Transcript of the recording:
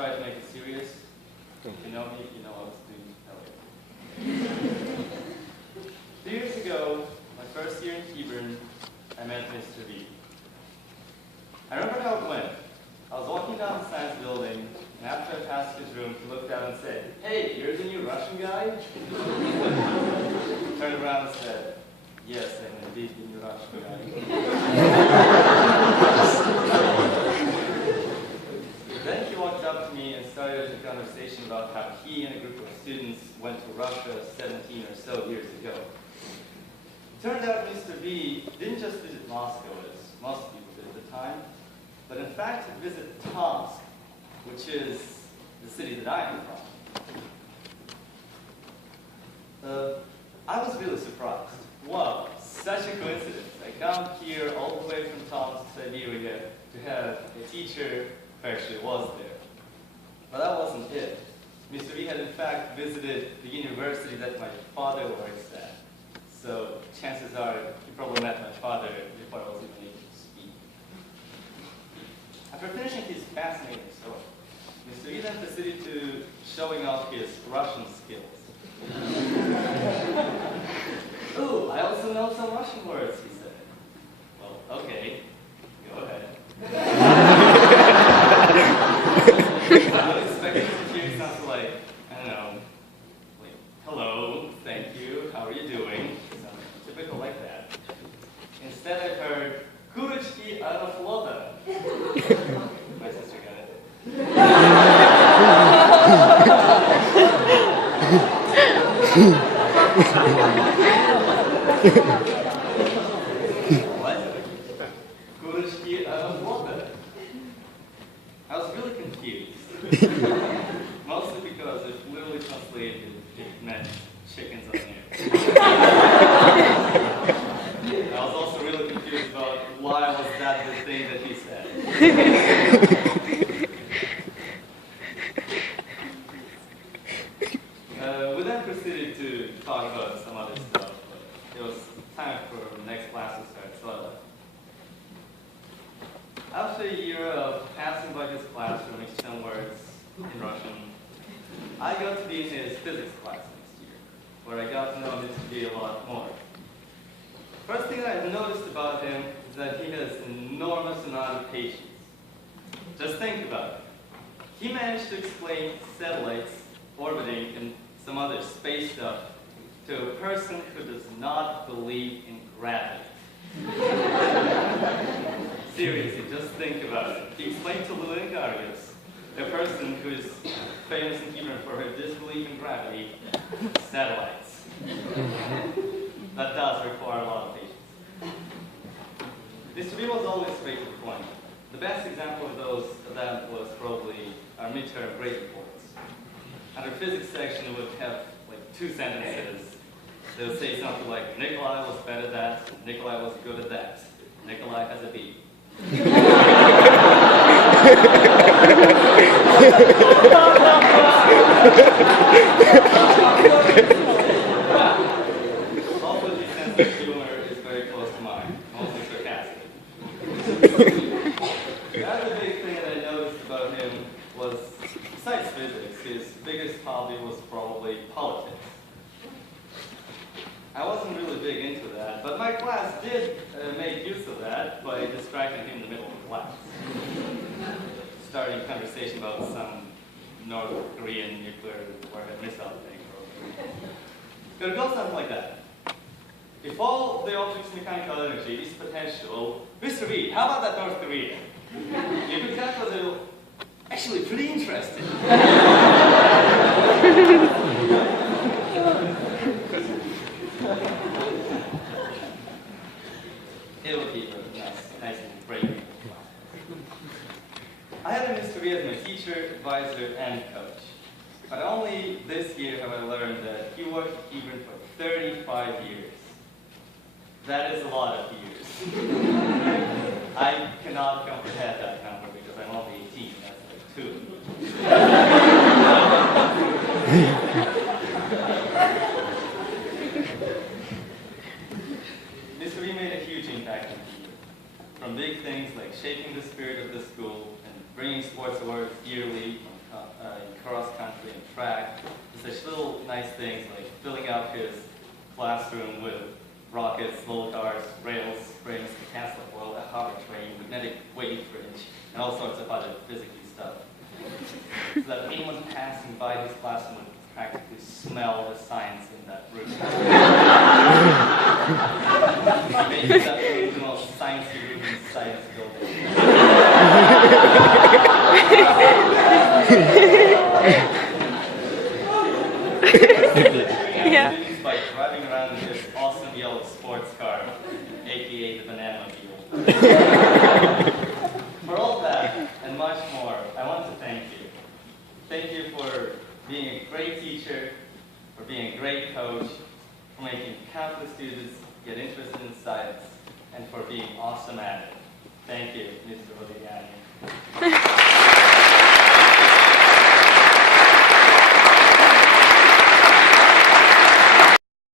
try to make it serious. If you know me, you know I was doing Elliot. 2 years ago, my first year in Hebron, I met Mr. B. I remember how it went. I was walking down the science building, and after I passed his room, he looked out and said, "Hey, you're the new Russian guy?" Turned around and said, "Yes, I'm indeed the new Russian guy." Then he walked up to me and started a conversation about how he and a group of students went to Russia 17 or so years ago. It turned out Mr. B didn't just visit Moscow, as most people did at the time, but in fact he visited Tomsk, which is the city that I am from. I was really surprised. Wow, such a coincidence. I come here all the way from Tomsk, Siberia, to have a teacher who actually was there. But that wasn't it. Mr. B had in fact visited the university that my father works at. So chances are he probably met my father before I was even able to speak. After finishing his fascinating story, Mr. B then proceeded to showing off his Russian skills. "Ooh, I also know some Russian words," he said. "Well, okay, go ahead." I was expecting to hear something like, I don't know, like, "Hello, thank you, how are you doing?" Something typical like that. Instead I heard, "Kurочки Aeroflota." My sister got it. What? Kurочки Aeroflota. I was really confused. Mostly because if literally translated, it meant chickens on air. I was also really confused about why was that the thing that he said. We then proceeded to talk about some other stuff, but it was time for the next class to start, so I left. After a year of passing by his classroom, exchanging words in Russian, I got to be in his physics class next year, where I got to know Mr. B a lot more. First thing I've noticed about him is that he has an enormous amount of patience. Just think about it. He managed to explain satellites orbiting and some other space stuff to a person who does not believe in gravity. Seriously, just think about it. He explained to Valeriani, a person who is famous in Hebron for her disbelief in gravity, satellites. That does require a lot of patience. Mr. B was always straight to the point. The best example of that was probably our midterm grade reports. Under physics section, it would have like 2 sentences. They would say something like, "Nikolai was bad at that, Nikolai was good at that, Nikolai has a B." Also, his sense of humor is very close to mine, mostly sarcastic. The other big thing that I noticed about him was, besides physics, his biggest hobby was probably politics. I wasn't really big into that, but my class did make use of that by distracting him in the middle of the class. Starting a conversation about some North Korean nuclear warhead missile thing. It would go something like that. "If all the objects' mechanical energy is potential, Mr. B, how about that North Korea?" You could tell was actually pretty interesting. It'll keep it nice and breaking. I had a Mr. B as my teacher, advisor, and coach. But only this year have I learned that he worked at Hebron for 35 years. That is a lot of years. I cannot comprehend that number because I'm only 18, that's like 2. Mr. B made a huge impact on Hebron. From big things like shaping the spirit of the school and bringing sports awards yearly on in cross country and track. Such little nice things like filling out his classroom with rockets, slow cars, rails, springs, mechanical oil, a hover train, magnetic wave bridge, and all sorts of other physical stuff. So that anyone passing by his classroom would practically smell the science in that room. Making that room the most sciencey room in the science building. Yeah. By driving around in this awesome yellow sports car, aka the Banana Mobile. For all that and much more, I want to thank you. Thank you for being a great teacher, for being a great coach, for making countless students get interested in science, and for being awesome at it. Thank you, Mr. Valeriani.